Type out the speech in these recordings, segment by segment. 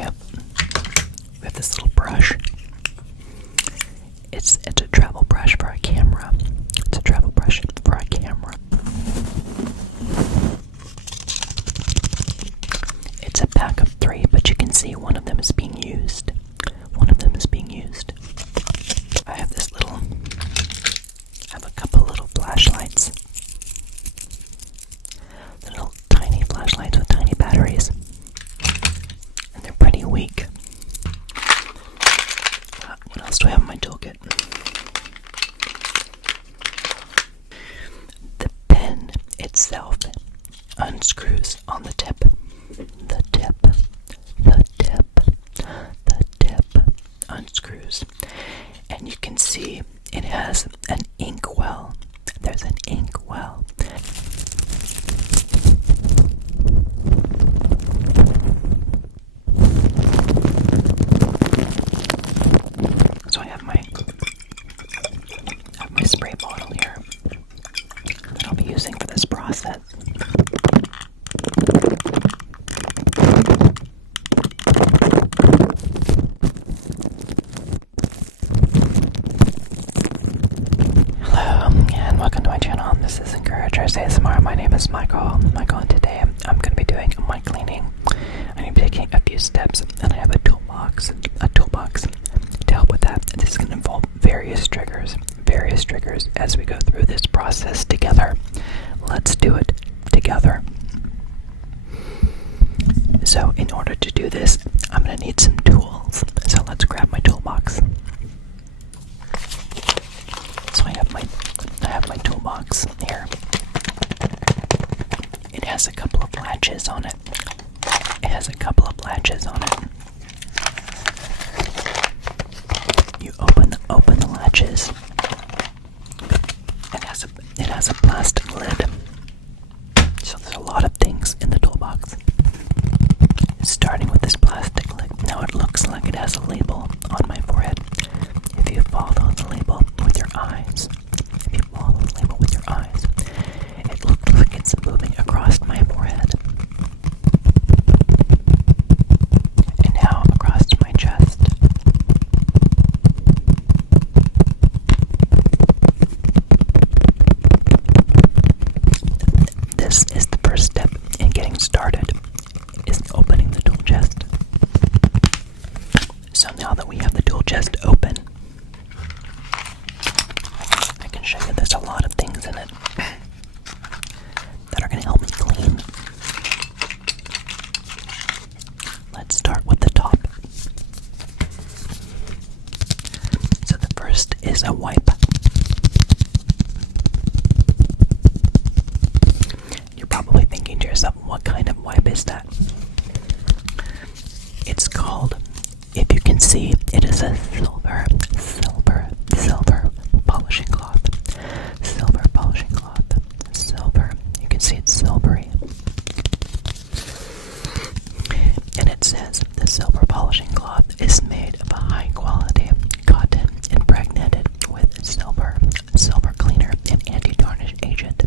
we have this little brush. It's a travel brush for a camera. It's a travel brush for a camera. It's a pack of 3, but you can see one of them is being used. One of them is being used. I have a couple little flashlights. Little tiny flashlights with tiny batteries. And they're pretty weak. What else do I have in my toolkit? The pen itself unscrews on the tip. The tip unscrews. And you can see it has an ink well. There's an ink well. So I have my spray bottle here that I'll be using for this process. Welcome to my channel. This is Encouragers ASMR. My name is Michael, and today I'm going to be doing mic cleaning. I'm going to be taking a few steps, and I have a toolbox to help with that. This is going to involve various triggers as we go through this process together. Let's do it together. So in order to do this, I'm going to need some tools. So let's grab my toolbox. So I have my toolbox here. It has a couple of latches on it. You open the latches. It has a plastic lid. So there's a lot of things in the toolbox. Starting with this plastic lid. Now it looks like it has a label on my forehead. If you follow the label with your eyes, it looks like it's moving across my forehead. And now across my chest. This is the first step in getting started, is opening the tool chest. So now that we have the tool chest open, I can show you there's a lot of things in it that are going to help me clean. Let's start with the top. So the first is a wipe. You're probably thinking to yourself, what kind of wipe is that? It's called, if you can see, it is a silver polishing cloth. Silver polishing cloth. Silver. You can see it's silvery. And it says the silver polishing cloth is made of a high quality cotton impregnated with silver cleaner and anti-tarnish agent.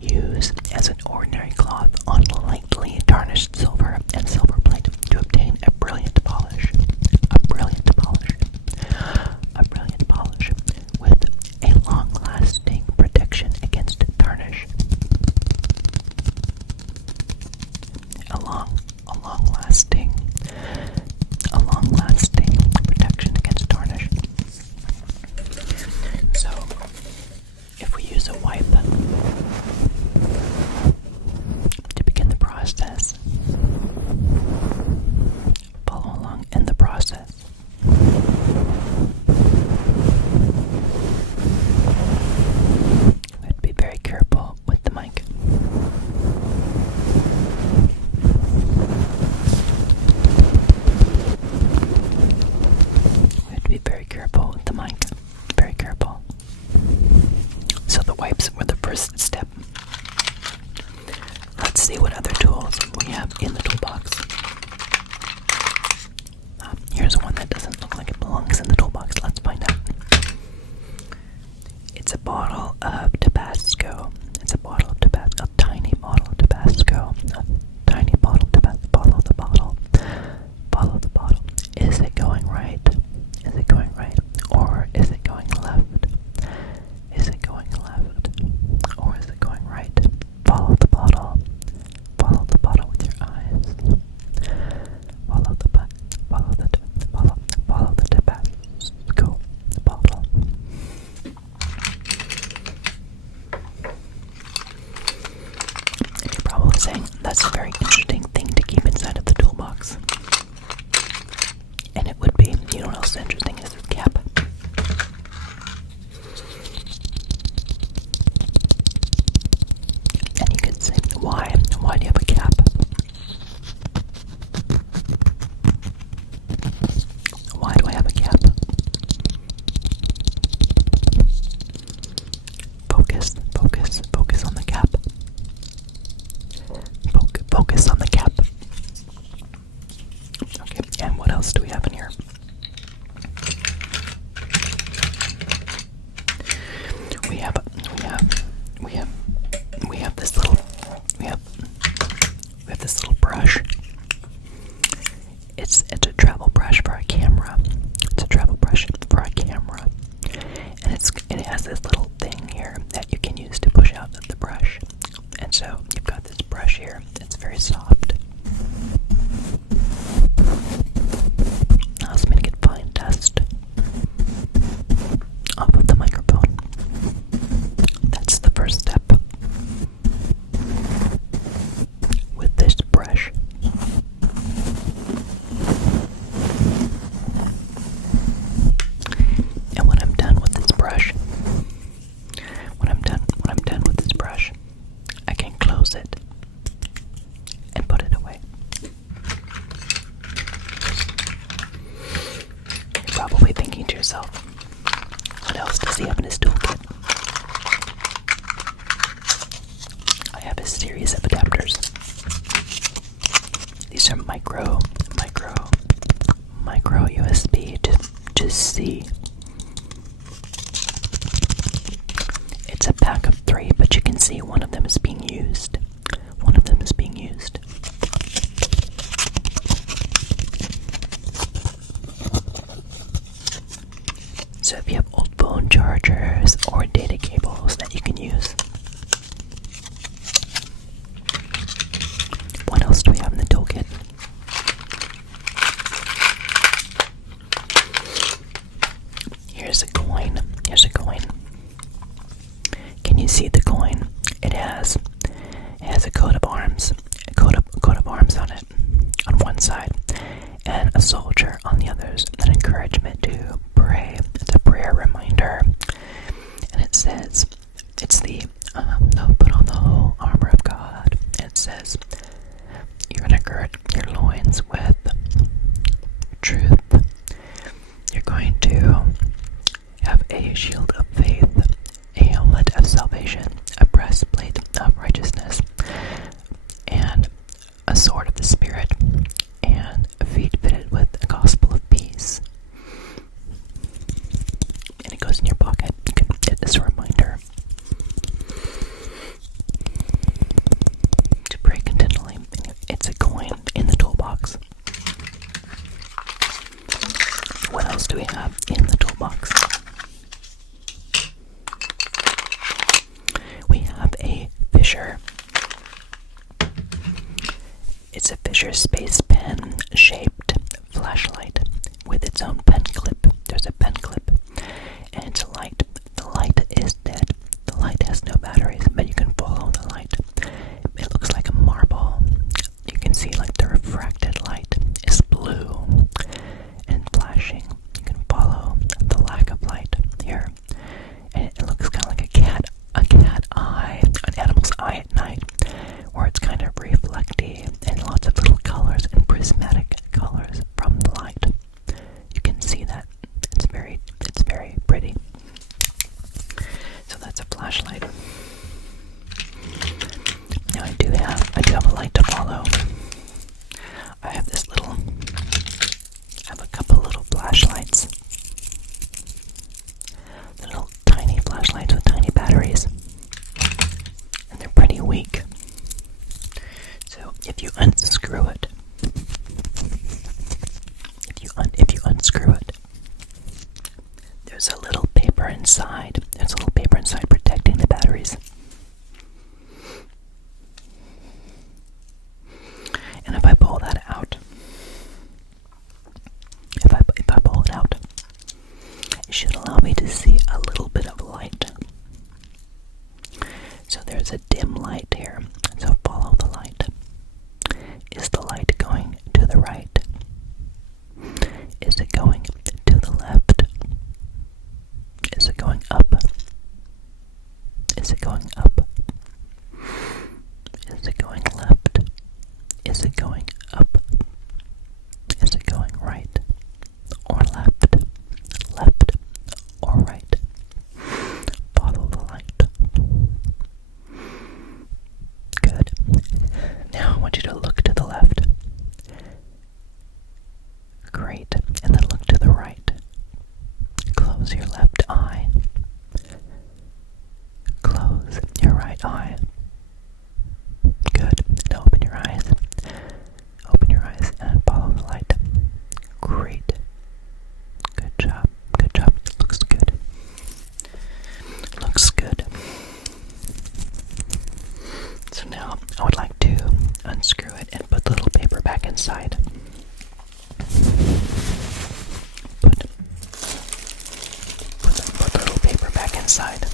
Used as an ordinary cloth on lightly tarnished silver and silver plate to obtain a brilliant polish. With a long-lasting protection against tarnish. A long-lasting protection against tarnish. So, if we use a wipe to begin the process, follow along in the process. We have to be very careful with the mic. brush. It's a travel brush for a camera. It's a travel brush for a camera. And it has this little thing here that you can use to push out the brush. And so you've got this brush here. It's very soft. Allows me to get fine dust off of the microphone. That's the first step with this brush. And when I'm done with this brush, I can close it and put it away. You're probably thinking to yourself, what else does he have in his toolkit? I have a series of adapters. These are micro USB to C. It's a pack of 3, but you can see one of them is being used. So if you have old phone chargers or data cables that you can use. What else do we have in the toolkit? Here's a coin. Can you see the coin? It has a coat of arms. A coat of arms on it, on one side, and a soldier on the others. An encouragement to pray. It's a prayer reminder, and it says, it's the put on the whole armor of God. It says, you're gonna gird your loins with truth. You're going to have a shield of faith, a helmet of salvation, a breastplate of righteousness, and a sword of the Spirit, and feet fitted with the gospel of peace. And it goes in your pocket. It is a reminder to pray continually. It's a coin in the toolbox. What else do we have in the toolbox? We have a Fisher. It's a Fisher Space Pen shaped flashlight with its own pen clip. There's a pen clip, and it's a light. The light is dead. The light has no batteries, but you can follow the light. It looks like a marble. You can see like the refracted light is blue and flashing. You can follow the lack of light here, and it looks kind of like a cat eye, an animal's eye at night, where it's kind of reflective and lots of little colors and prismatic colors from the light. You can see that. It's very pretty. So that's a flashlight. Now I do have a light to follow. I have a couple little flashlights. Little tiny flashlights with tiny batteries. And they're pretty weak. So if you unscrew it, there's a little paper inside. There's a little paper inside protecting the batteries. And if I pull that out, it should allow me to see a little bit of light. So there's a dim light here. So follow the light. Is the light back inside. Put the little paper back inside.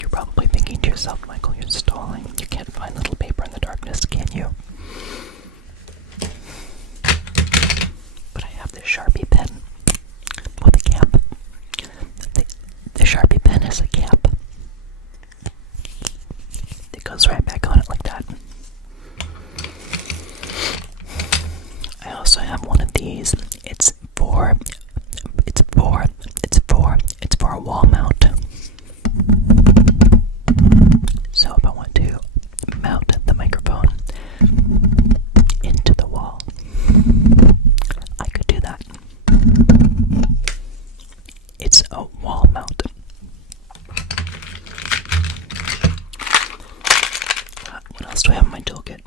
You're probably thinking to yourself, Michael, you're stalling. You can't find little paper in the darkness, can you? But I have this Sharpie pen with a cap. The Sharpie pen has a cap. It goes right back on it like that. I also have one of these. It's for a wall mount. So if I want to mount the microphone into the wall, I could do that. It's a wall mount. What else do I have in my toolkit?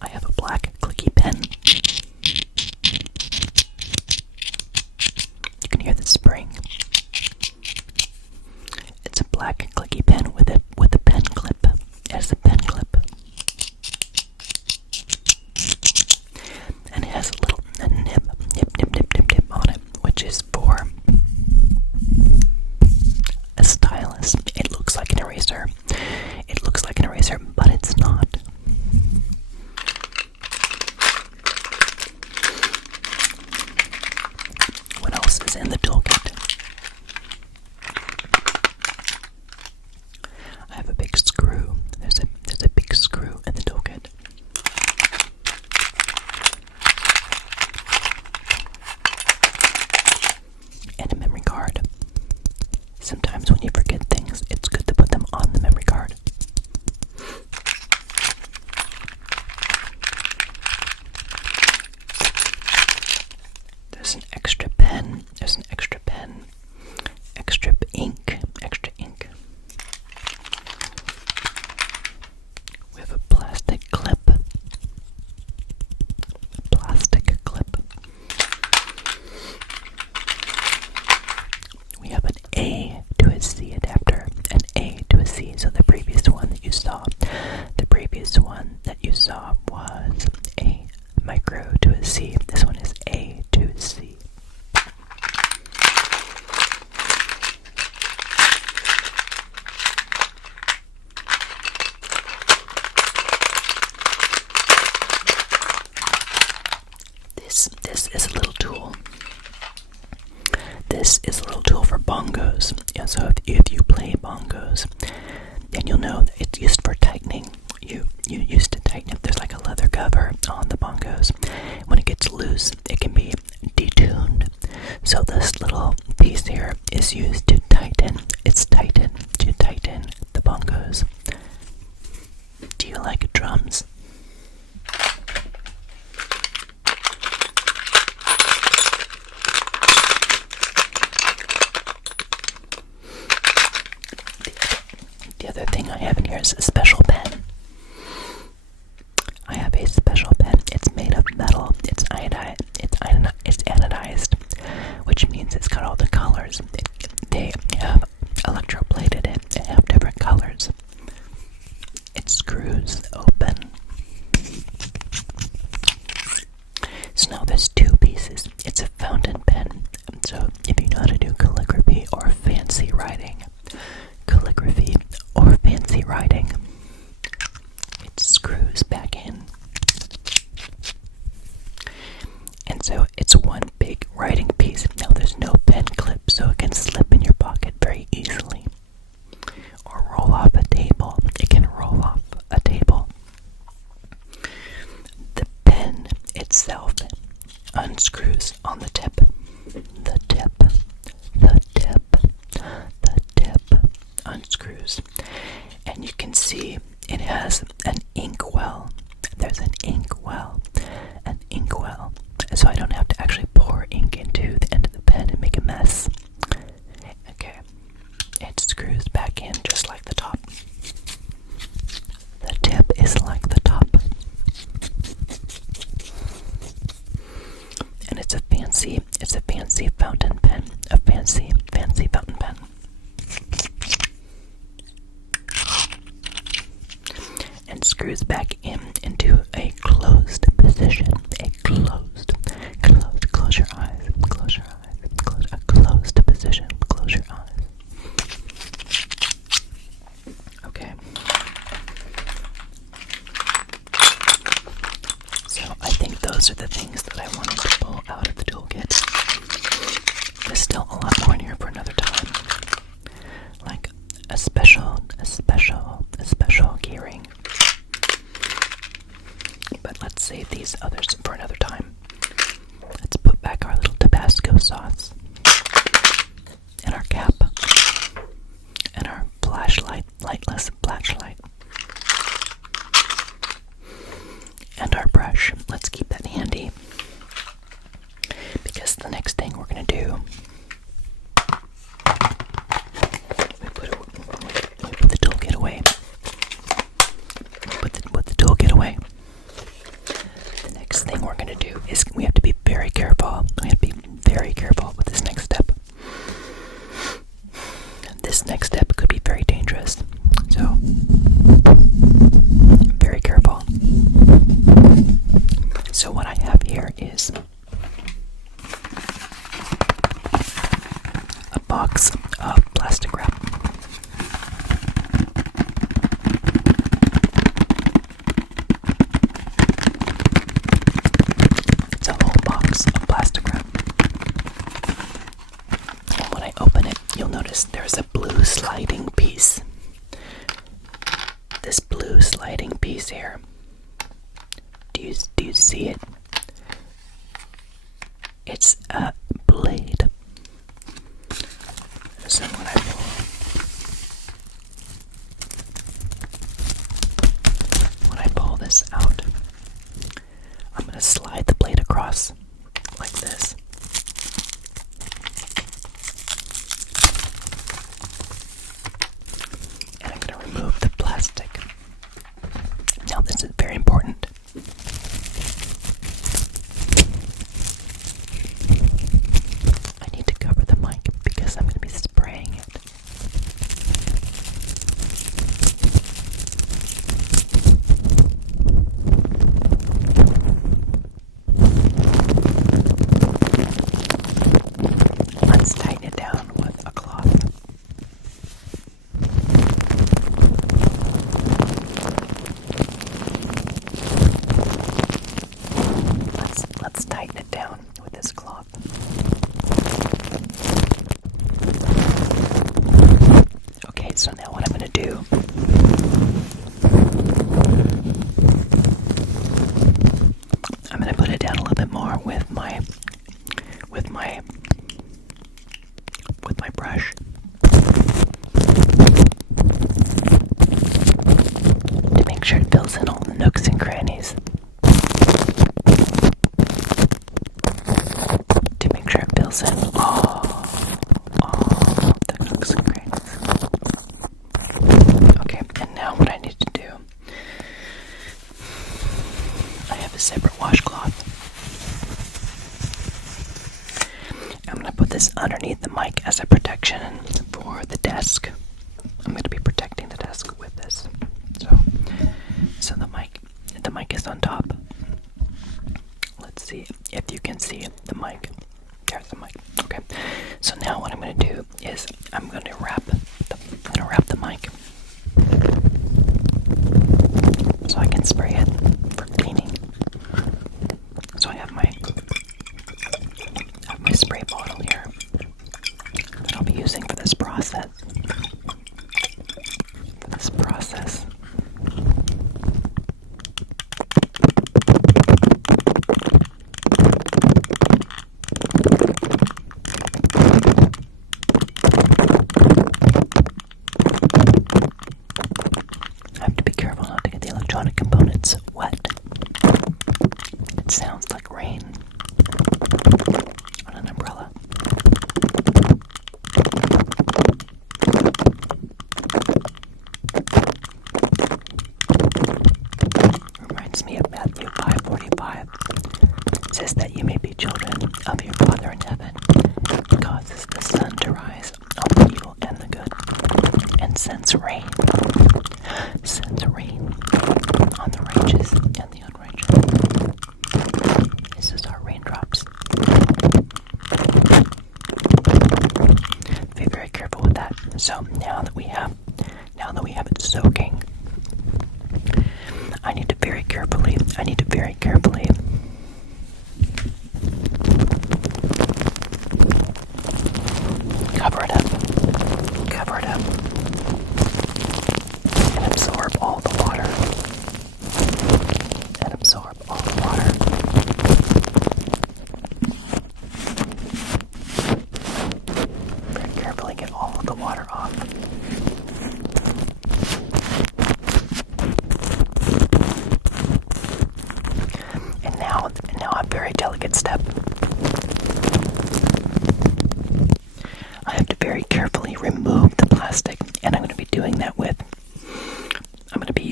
I have a black clicky pen. You can hear the spring. It's a black clicky pen with a pen clip. It has a pen clip. And it has a little nib on it, which is for a stylus. It looks like an eraser. It looks like an eraser, but it's not. What else is in the toolkit? I have a big screw. There's a big screw in the toolkit. And a memory card. Sometimes when you forget things, it's good to put them on the memory card. There's an extra pen. Extra ink. We have a plastic clip. We have an A to a C adapter, an A to a C. So the previous one that you saw was a micro to a C. This one is A to C. This is a little tool. This is a little tool for bongos. Yeah, so if you play bongos, then you'll know that it's used for tightening. You used to tighten it. There's like a leather cover on the bongos. When it gets loose, it can be detuned. So this little piece here is used to tighten. It's tightened to tighten the bongos. Do you like drums? The other thing I have in here is a special pen. I have a special pen. It's made of metal. It's anodized, which means it's got all the colors. They have electroplated it. They have different colors. It screws open. So now there's two pieces. It's a fountain pen. So if you know how to do calligraphy or fancy writing, it screws back in. And so it's one big writing piece. Now there's no pen clip, so it can slip in your pocket very easily. Or roll off a table. It can roll off a table. The pen itself unscrews on the tip. The tip unscrews. And you can see it has an ink well. There's an ink well. So I don't have to actually pour ink into the end of the pen and make a mess. Okay. It screws back in just like the top. The tip is like the top. And it's a fancy fountain pen. A fancy fountain pen. screws back into a closed position. Close your eyes. A closed position. Close your eyes. Okay. So I think those are the things that I wanted to pull out of the toolkit. There's still a lot more in here for another time. Like a special keyring. But let's save these others for another time. Let's put back our little Tabasco sauce. And our cap. And our lightless flashlight. And our brush. Let's keep that handy. Because the next thing we're going to do, we put the toolkit away. Put the toolkit away. The next thing we're going to do is we have to be very careful. We have to be very careful with this next step. This next step could be very dangerous. So, very careful. So what I have here is a box of plastic wrap. It's a whole box of plastic wrap. And when I open it, you'll notice there's a blue sliding piece. This blue sliding piece here. Do you see it? It's a blade. So when I pull this out, I'm going to slide the blade across like this. And I'm going to remove the plastic. Now this is very important. I need to cover the mic because I'm going to be spraying it. Let's tighten it down with a cloth. Let's tighten it down with this cloth. Okay, so now what I'm going to do, I'm going to put it down a little bit more with my brush. To make sure it fills in all the nooks and crannies. To make sure it fills in all the nooks and crannies. Okay, and now what I need to do, I have a separate washcloth. I'm going to put this underneath the mic as a protection for the desk. I'm going to be protecting the desk with this. So the mic is on top. Let's see if you can see the mic. There's the mic. Okay. So now what I'm going to do is I'm going to wrap the mic so I can spray it for cleaning. So I have my spray bottle here that I'll be using for this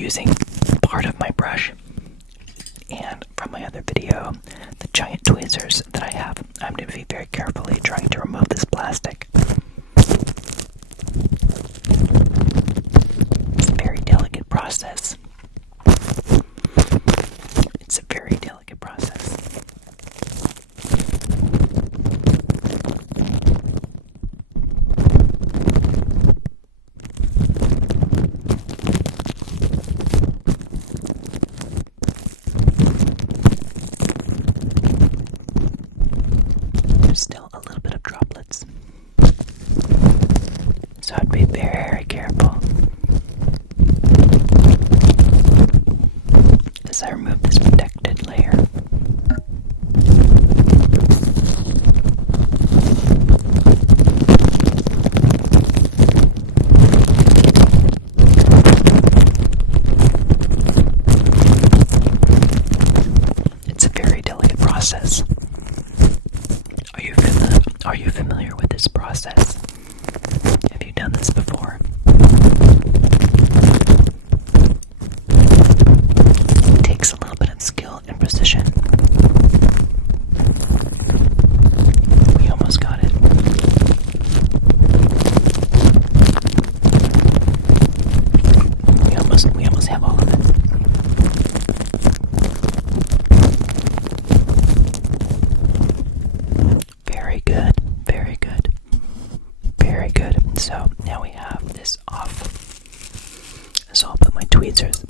using part of my brush and from my other video, the giant tweezers that I have. I'm going to be very carefully trying to remove this plastic. It's a very delicate process. It's a very delicate process. There's still a little bit of droplets, so I'd be very careful as I remove this protected layer. It's a very delicate process. Are you familiar with this process? Have you done this before? It takes a little bit of skill and precision. We almost got it. We almost have all of it. Very good, very good, very good. So now we have this off. So I'll put my tweezers